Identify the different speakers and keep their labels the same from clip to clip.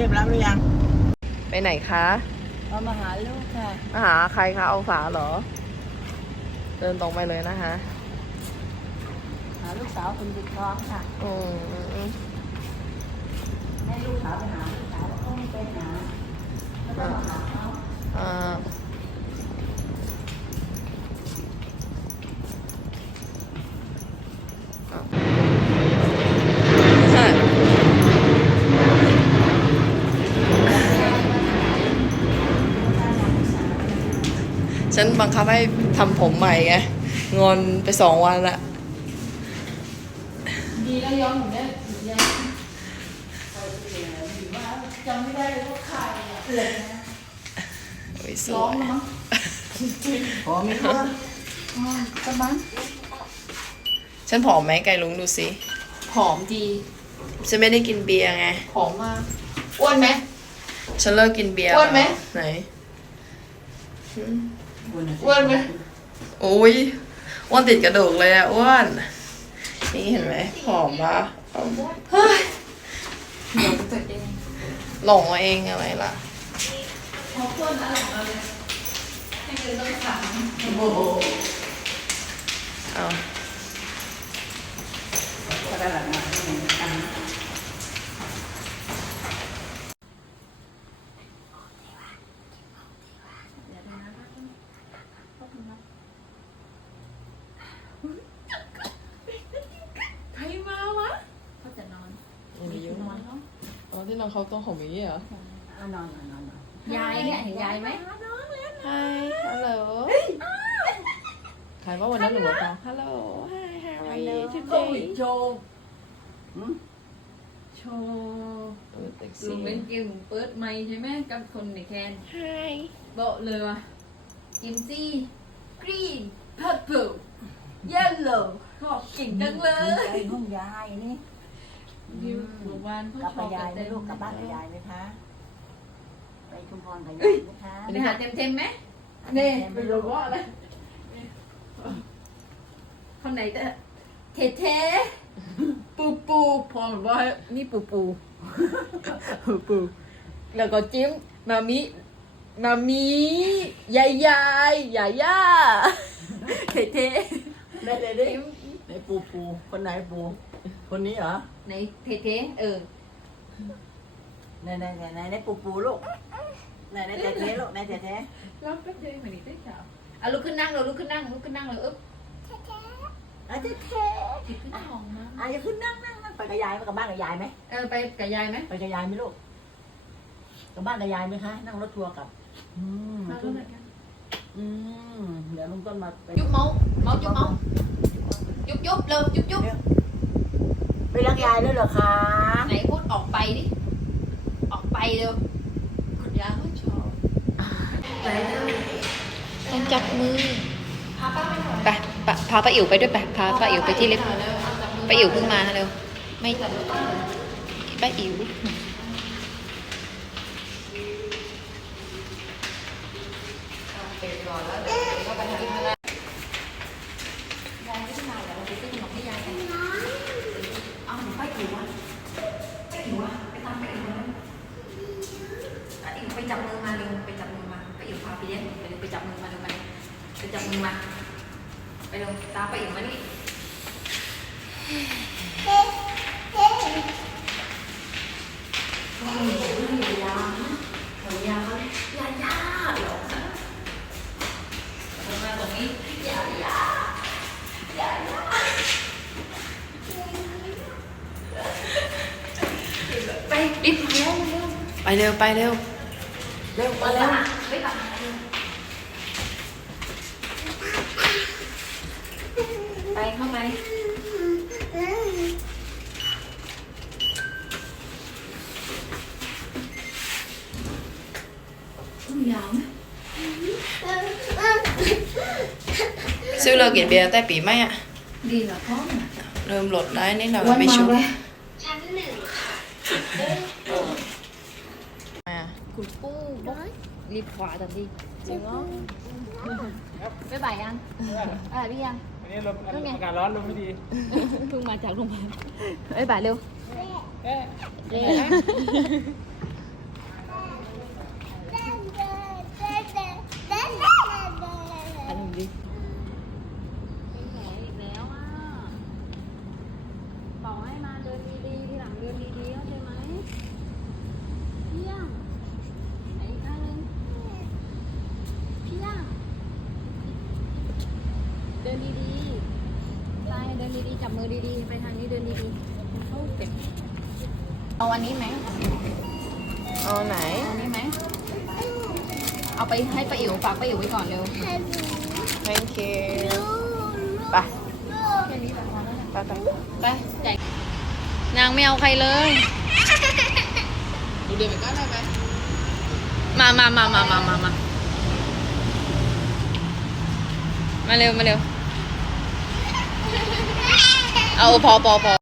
Speaker 1: ชีพรับหรือยัง
Speaker 2: ไปไหนคะ
Speaker 1: เอามาหาลูกค่ะ
Speaker 2: มาหาใครคะ เอาฝาเหรอ เดินตรงไปเลยนะคะ
Speaker 1: หาลูกสาวคนสุดท้องค่ะ
Speaker 2: อืม
Speaker 1: ให้ลูกสาวไปหาลูกสาวก็ไม่ไปหาแล้วก็มาหาเขา
Speaker 2: อ่า ฉันบังคับให้ทำผมใหม่ไง งอนไปสองวันละ
Speaker 3: ดีแล้วย้อมผมได้ยัง
Speaker 1: จำไม่ได้เลยว่าใครอะ
Speaker 2: โอ้ยส
Speaker 3: ร้อ
Speaker 2: ว
Speaker 3: ง
Speaker 2: ย
Speaker 3: แล้วมั้ง
Speaker 1: พอไหมคะ
Speaker 3: อ๋อประมาณ
Speaker 2: ฉันผอมไหมไก่ลุงดูสิ
Speaker 3: ผอมดี
Speaker 2: ฉันไม่ได้กินเบียร์ไง
Speaker 3: ผอมมากอ้วนไหม
Speaker 2: ฉันเลิกกินเบียร์
Speaker 3: อ้วนไหม
Speaker 2: ไหน
Speaker 3: อ้วนไหม
Speaker 2: โอ้ยอ้วนติดกระดูกเลยอะอ้วน นี่เห็นไหมผอมปะผอม
Speaker 3: เฮ้ยเดี๋ยวจะเอง
Speaker 2: หลงมาเองอะไรล่ะ
Speaker 3: พออ้วนอะไรของเราเลยให้เงินต้องถาม
Speaker 1: โอ้โห
Speaker 2: เอา
Speaker 1: ก็ได้หลังมาเหมือนกัน
Speaker 3: ใครมาวะเขาจะนอน
Speaker 2: อย่าไปยุ่ง
Speaker 3: นอนเขา
Speaker 2: อนเขาต้องของอย่างนี้เหรอ
Speaker 1: อะนอนนอนนอนนอน
Speaker 3: ยายเนี่ยเห็นยายไหม
Speaker 2: Hi hello ใครว่าวันนั้นหนูบอกตอง Hello Hi how are you
Speaker 3: โอ้ย
Speaker 2: today
Speaker 3: โชว์
Speaker 1: หืม
Speaker 3: โชว์
Speaker 2: เออเซ็ก
Speaker 3: ลุ
Speaker 2: ซี่
Speaker 3: งเล่นเกมเปิดไมค์ใช่ไหมกับคนในแคน
Speaker 2: Hi
Speaker 3: บอเลยว่ากิมซี่ กรีนพัพเปิลเยลโล่ขอบเก่งจังเลย
Speaker 1: ห้องยายนี่
Speaker 3: ดิวหมู่บ้านเขา
Speaker 1: กลับ
Speaker 3: ช
Speaker 1: ไป
Speaker 3: อบ
Speaker 1: ยาย
Speaker 3: กัน
Speaker 1: ไหม
Speaker 3: เต็ม
Speaker 1: ลูกกลับบ้านกับยายไหมคะ ไปชุมพรกับยายไหมคะ
Speaker 3: ไปหาเต็มเต็มๆไหมเนี่ยไปรู้ว่าอะไรคำไหนจะเทเทปูปูพอแบบว่านี่ปูปู ปูปู แล้วก็จิ้มมามิมามิยายยายยายาเทเท
Speaker 1: ได้เลยดิไหนปูปูคนไหนปู คนนี้เหรอ
Speaker 3: ในเทเทเออ
Speaker 1: ไหนไหนไหนไหนไหนปูปูลูกไหนไหนเจ๊เจ๊ลูกไหนเจ๊เจ๊
Speaker 3: แล้วก็เดินมาดิเต้เจ้าอะลุกขึ้นนั่งเราลุกขึ้นนั่งลุกขึ้นนั่งเลยอึ๊บ
Speaker 1: อะเจ๊เจ๊
Speaker 3: ขึ้นท้องมา
Speaker 1: อะอย่าขึ้นนั่งนั่งนั่งไปกับยายไหมกับบ้านกับยายไหม
Speaker 3: เออไปกับยายไหม
Speaker 1: ไปกับยายไหมลูกกับบ้านกับยายไหมคะนั่งรถทัวร์กลับอืม
Speaker 3: มา
Speaker 1: ขึ้น
Speaker 3: เหมือนกัน
Speaker 1: อืมเดี๋ยวลุงต้นมาไป
Speaker 3: ยุบเมาส์เมาส์ยุบเมาส์ยุบยุบเร็วยุบยุบ
Speaker 1: ไปรักยายด้วยเหรอคะ
Speaker 3: ไหนพูดออกไปดิ ออกไปเร็วคุณยายเขาชอบไปเร็ว
Speaker 2: ต้องจับมือไปปะพาป้าอิ๋วไปด้วยไปพาป้าอิ๋วไปที่ลิฟต์ป้าอิ๋วเพิ่งมาเร็วไม่ป้าอิ๋ว
Speaker 3: ยายไม่ได้มาแล้วเราไปซื้อขนมให้ยายกันเอาหนูไปอิ๋วอะไปอิ๋วอะไปตามไปอิ๋วนะไปอิ๋วไปจับมือมาเร็วไปจับมือมา ไปอิ๋วพาไปเลี้ยงไปเร็วไปจับมือมาเร็วไปไปจับมือมาไปเร็วตามไปอิ๋วมานี่ยาย่าหรอทำงาตรงนี้ยาย่ายาย่าไปรีบมาแล้วเร็ว
Speaker 2: ไปเร็ว เร็ว
Speaker 1: เร็วมาแล้ว
Speaker 3: ไปตัดไปเข้าไปยาวไหม
Speaker 2: ซื้อเลิกกินเบียร์แต่ปีไหมอะ
Speaker 3: ดีเหรอพ่อ
Speaker 2: เริ่มลดได้นี่เรา
Speaker 3: วัน
Speaker 2: ไป
Speaker 3: มา
Speaker 2: ชุบ
Speaker 3: เลย
Speaker 2: อะ
Speaker 3: คุณปูรีบขวาทันทีจริงเห รอบ๊ายบายยังอะไรพี่ยัง
Speaker 4: วันนี้ลม
Speaker 3: นั่นไง
Speaker 4: อากาศร้อนลมไม่ดี
Speaker 3: เพิ่งมาจากโรงพยาบาลบ๊ายบายเร็ว
Speaker 4: เอ๊ะ
Speaker 3: เร็ว นดีๆใช่เดินดีๆ จับมือดีๆ ไปทางนี้เดินดีๆเขาเก็บเอาอันนี้ไหม
Speaker 2: เอาไหน
Speaker 3: เอาอันนี้ไหม เอาไปให้ป้าอิ๋วฝากป้าอิ๋วไว้ก่อนเร็ว
Speaker 2: thank you ไป
Speaker 3: แค่นี้แบบพอแล้วนะ
Speaker 2: ไปไป
Speaker 3: ไปจ่าย
Speaker 2: นางไม่เอาใครเลย
Speaker 4: ดูเดินไปก้าวได้ไหม
Speaker 2: มามามามามามามามาเร็ว มาเร็ว 啊我跑跑跑。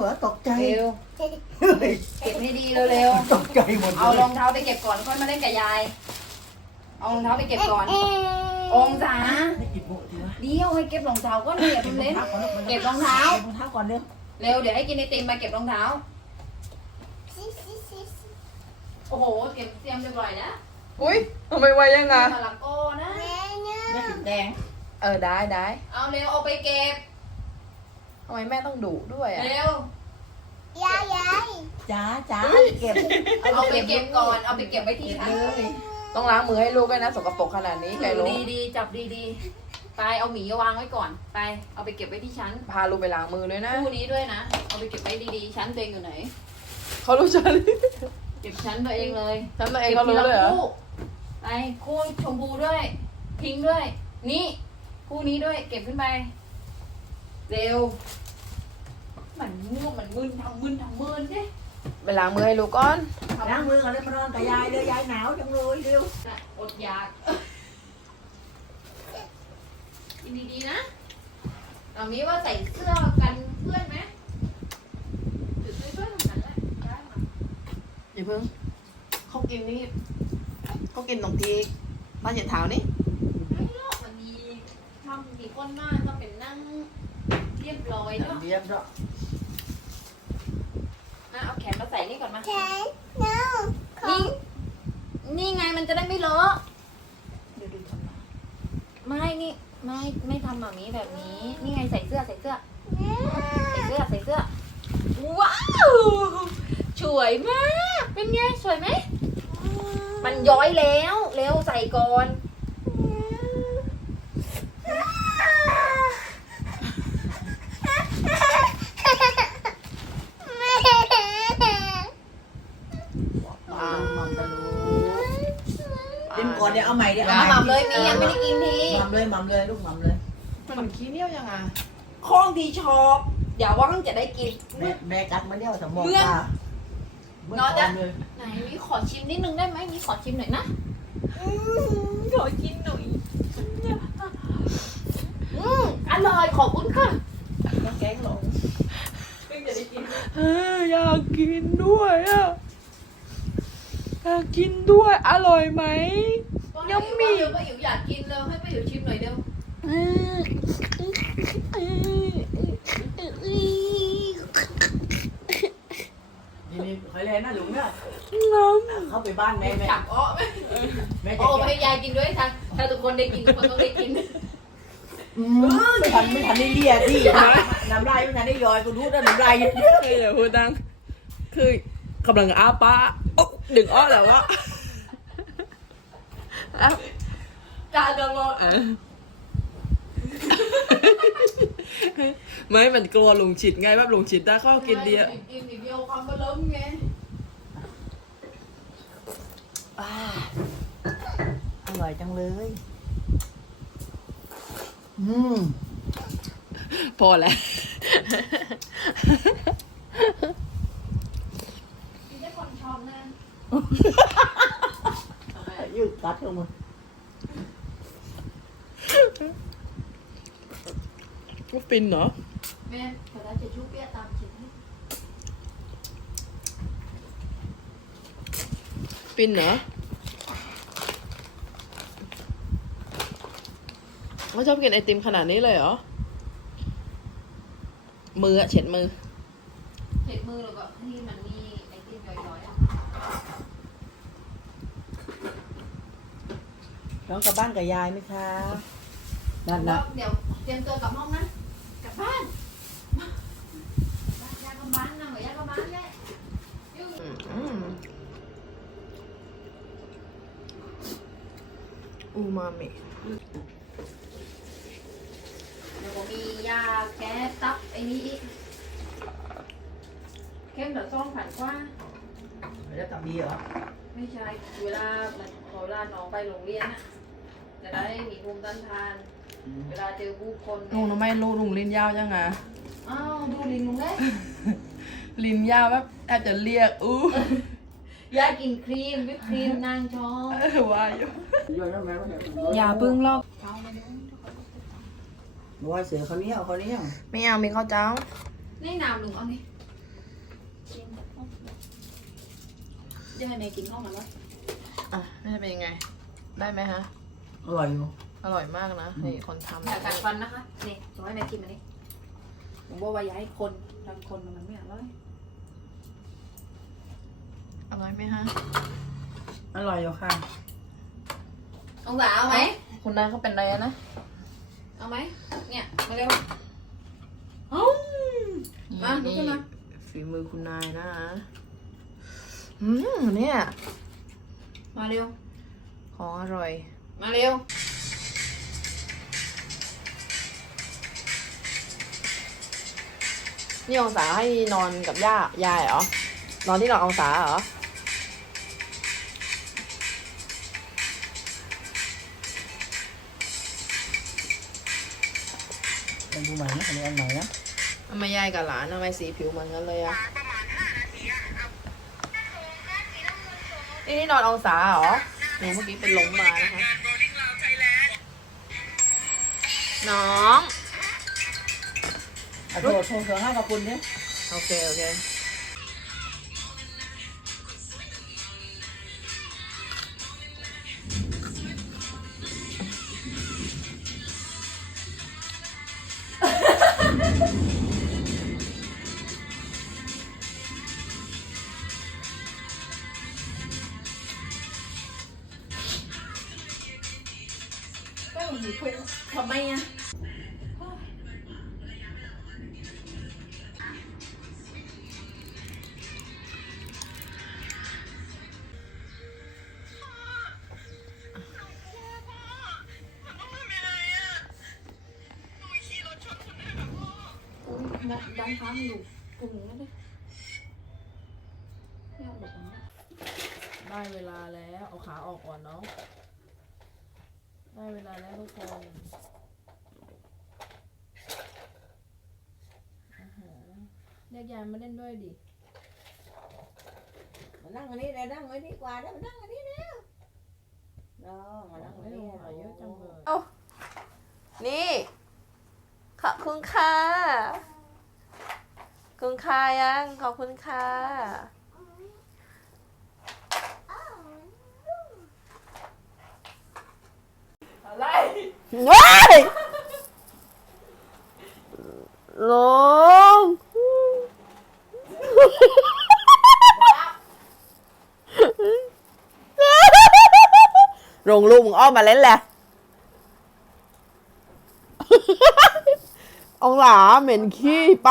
Speaker 1: เหรอตกใจ
Speaker 3: เร็ว
Speaker 1: เฮ้ย
Speaker 3: เก็บให้ดีเร็ว
Speaker 1: ตกใจหมด
Speaker 3: ๆ
Speaker 1: เล
Speaker 3: เอา
Speaker 1: ย
Speaker 3: รองเท้าไปเก็บก่อนค่อยมาเล่นกับยาย เอารองเท้าไปเก็บก่อน องศา
Speaker 1: ไม่กินโม่ทีวะ
Speaker 3: เดี๋ยวให้เก็บรองเท้าก็เดี๋ยวเล่น เก็บรองเท้า
Speaker 1: เก็บรองเท้าก่อนเร็ว
Speaker 3: เร็วเดี๋ยวให้กินไอติมมาเก็บรองเท้า โอ้โห เก็บเตรียมเรียบร้อยนะ
Speaker 2: อุ้ยทำไมไวยังไง
Speaker 3: มาลักโก้นะ
Speaker 1: แม่สีแดง
Speaker 2: เออได้ได้
Speaker 3: เอาเร็วเอาไปเก็บ
Speaker 2: ทำไมแม่ต้องดุด้วยอะ
Speaker 3: เร็ว
Speaker 1: จ้าจ้าเก็บ
Speaker 3: เอาไปเก็บก่อนเอาไปเก็บไว้ที่ชั้น
Speaker 1: เลย
Speaker 2: ต้องล้างมือให้ลูกด้วยนะสกปรกขนาดนี้ใครรู้
Speaker 3: ดีดีๆจับดีดีๆไปเอาหมีวางไว้ก่อน ไปเอาไปเก็บไว้ที่ชั้น
Speaker 2: พาลูกไปล้างมือด้วยนะ
Speaker 3: คู่นี้ด้วยนะ เอาไปเก็บไว้ดีๆ ชั้นตัวเองอยู่ไหน
Speaker 2: เขารู้ฉัน
Speaker 3: เก็บชั้นตัวเองเลย
Speaker 2: ฉันตัวเองเขารู้เลยเหรอ
Speaker 3: ก็บทีะคู่ไปคู่ชมพูด้วย พิงค์ด้วย นี่คู่นี้ด้วย เก็บขึ้นไป เร็ว มันง่วงมันมึนทำมึนทำมึนดิ
Speaker 2: ไปล้างมือให้ลูกก่อน
Speaker 1: ล้างมือก่อนเลยมานอนกับยายเลยยายหนาวจังเลยเร็ว
Speaker 3: น่ะอดอยากกินดีๆนะเอามีว่าใส่เสื้อกันเพื่อนไหมถือเสื้อเพื่อนตรงนั้นแหละได้มา
Speaker 4: อย่าเพิ่งเขากินนี่เขากินตรงที่บ้านเหยียดเท้านี่
Speaker 3: ไม่หรอกมันมีทำมีคนมากต้องเป็นนั่ง เรียบร้อยเนาะ
Speaker 1: เรียบร้อย
Speaker 3: อะเอาแขนมาใส่นี่ก่อนมานี่นี่ไงมันจะได้ไม่เลอะ
Speaker 1: เดี๋ยวดูทำหน้า
Speaker 3: ไม่นี่ไม่ไม่ทำแบบนี้แบบนี้ นี่ไงใส่เสื้อใส่เสื้อใส่เสื้อใส่เสื้อ ว้าวสวยมาก เป็นไงสวยไหม มันย้อยแล้ว เร็วใส่ก่อน
Speaker 1: ปาหม่ำตะลูกินก่อน เดี๋ยวเอาใหม่เดี๋ยว
Speaker 3: เอาหม่ำเลยมียังไม่ได้กินที
Speaker 1: หม่ำเลยหม่ำเลยลูกหม่ำเลย
Speaker 4: มันขี้เหนียวยังไง
Speaker 3: ข้องที่ชอบอย่าว่างจะได้กิน
Speaker 1: แม่แม่กัดมาเดี่ยวสมอง
Speaker 3: เมื่อ
Speaker 1: ตาเมื่อน
Speaker 3: อนจะ
Speaker 1: ก่เลย
Speaker 3: ไหนมีขอชิมนิดนึงได้ไหมมีขอชิมหน่อยนะขอชิมหน่อยอืมอร่อยขอบคุณค่ะ
Speaker 1: แกงลง
Speaker 3: เพิ่งจะได้กิน
Speaker 2: เอออยากกินด้วยอะอยากกินด้วย อร่อยไหม ยัมมี่
Speaker 3: ป้าอิ๋วอยากกินเลยให้ป้าอิ๋วชิมหน่อยเดียว
Speaker 1: นี่นี่เคยเล่นนะลุงเนี่ย
Speaker 2: น้
Speaker 1: เข้าไปบ้านแม่แม่
Speaker 3: อยากอ้อไหม
Speaker 1: แม่จะ
Speaker 3: โอ้
Speaker 1: เก็บ
Speaker 3: ให้ยายกินด้วยถ้าถ้าทุกคนได้กินทุกคนต้องได้กิน
Speaker 1: อืมไม่ทันไม่ทันได้เลียที่น้ำลายไม่ทันได้ย้อยกูรู้นะน้ำลายเยอะ
Speaker 4: คืออย่าพูดดังคือกำลังอ้าป้าโอ๊ะดึงอ้อแล้ววะ อ้าว
Speaker 3: จานเดียวหมด
Speaker 4: อะ
Speaker 5: ไม่มันกลัวลุงฉิดไงแบบลุงฉิดถ้าเข้ากินเดียว
Speaker 4: กินอีกเดียวคำก็ล้มไง
Speaker 1: อร่อยจังเลย อืม
Speaker 5: พอแล้ว
Speaker 3: มีได้คนชอบแน่
Speaker 1: ยืด กัดลงมา
Speaker 5: ปินเหรอ
Speaker 3: แม่เดี๋ยวเราจะชุบเปี้ยตามชิ้นให้
Speaker 5: ปินเหรอไม่ชอบกินไอติมขนาดนี้เลยเหรอ มืออะเช็ดมือ
Speaker 3: เผ็ดมือแล้วก็นี่มันมีไอติมย่อยๆอะ
Speaker 1: น้องกลับบ้านกับยายไหมคะนั่นนะ
Speaker 3: เดี๋ยวเตรียมตัวกลับห้องนะกลับบ้านยากลับบ้านนะเหมือนยากลับบ้านแหละยุ่ง
Speaker 5: อูมามิ
Speaker 3: เดี๋ยวผมมียาแก้ตับไอ้นี้อีกเข้มเดี๋ยวซ่องผ่านกว่า
Speaker 1: แล้วกลับดีเหรอ
Speaker 3: ไม่ใช่เวลามันเวลาน้องไปโรงเรียนอะ จะได้มีภูมิต้านทาน เวลาเจอผู้คน
Speaker 5: ลุงทำไมลูกลุงลิ้นยาวจังอะ
Speaker 3: อ้าวดูลินลุงเลย
Speaker 5: ลิ้นยาวแบบแทบจะเรียกอู้
Speaker 3: อยากกินครีมวิปครีมนางชอบ
Speaker 5: ว่าอยู่
Speaker 2: อย่าพึ่งลอก
Speaker 1: บอยเสือเขาวเหนี้ยวเขาวเหนี้ยว
Speaker 2: ไม่เอามีข้าวเจ้า
Speaker 3: นี่น้ำลุงเอานี่จะให้แม่กินข้าวมันวะ
Speaker 2: อะไม่เป็นยังไง ได้ไหมฮะ
Speaker 1: อร่อยอยู่
Speaker 2: อร่อยมากนะนี่คนทำ
Speaker 3: อยากกัดฟันนะคะ นี่จะให้แม่กินมันนี่ผมบอกว่าอย่าให้คนทำคนมันไม่อร่อย
Speaker 2: อร่อยไหมฮะ
Speaker 1: อร่อยอยู่ค่ะ
Speaker 3: เอาสาเอาไหม
Speaker 2: คุณนายเขาเป็นอะไรนะ
Speaker 3: เอาไหม เนี่ยมาเร็วเอ้ามาลุกขึ้นมา
Speaker 2: ฝีมือคุณนายนะอืมเนี่ย
Speaker 3: มาเร็ว
Speaker 2: ของอร่อย
Speaker 3: มาเร็ว
Speaker 2: นี่องศาให้นอนกับย่ายายเหรอ นอนที่นอนองศาเหรอ
Speaker 1: เป็นผู้ใหม่นะอันนี้อันใหม่นะ
Speaker 2: ทำไมยายกับหลานทำไมสีผิวเหมือนกันเลยอะนี่นี่นอนองศาเหรอหนูเมื่อกี้เป็นลมมานะคะ น้อง
Speaker 1: อะโทรโทรโทรให้ขอบคุณเนี่ย
Speaker 2: โอเค โอเค
Speaker 3: ก็หนูถูกทำไมอะดันดันค้างอยู่กลุ่มนั้นดิไม่เอาแบบนั้น
Speaker 2: ได้เวลาแล้ว เอาขาออกก่อนเนาะ ได้เวลาแล้วทุกคนอาหารเรียกยายมาเล่นด้วยดิ
Speaker 1: มานั่งอันนี้เลยนั่งไว้ดีกว่าแล้วมานั่งอันนี้แล้วเนาะมานั่งอัน
Speaker 2: ไม่
Speaker 1: นี้
Speaker 2: ลงหาเยอะจังเลย
Speaker 6: นี่ ขอบคุณค่ะขอบคุณค่ะยัง ขอบคุณค่ะ อะไรว้ายลง ลงลูกมึง อ้อมมาเล่นแหละเอาหลาเหม็นขี้ไป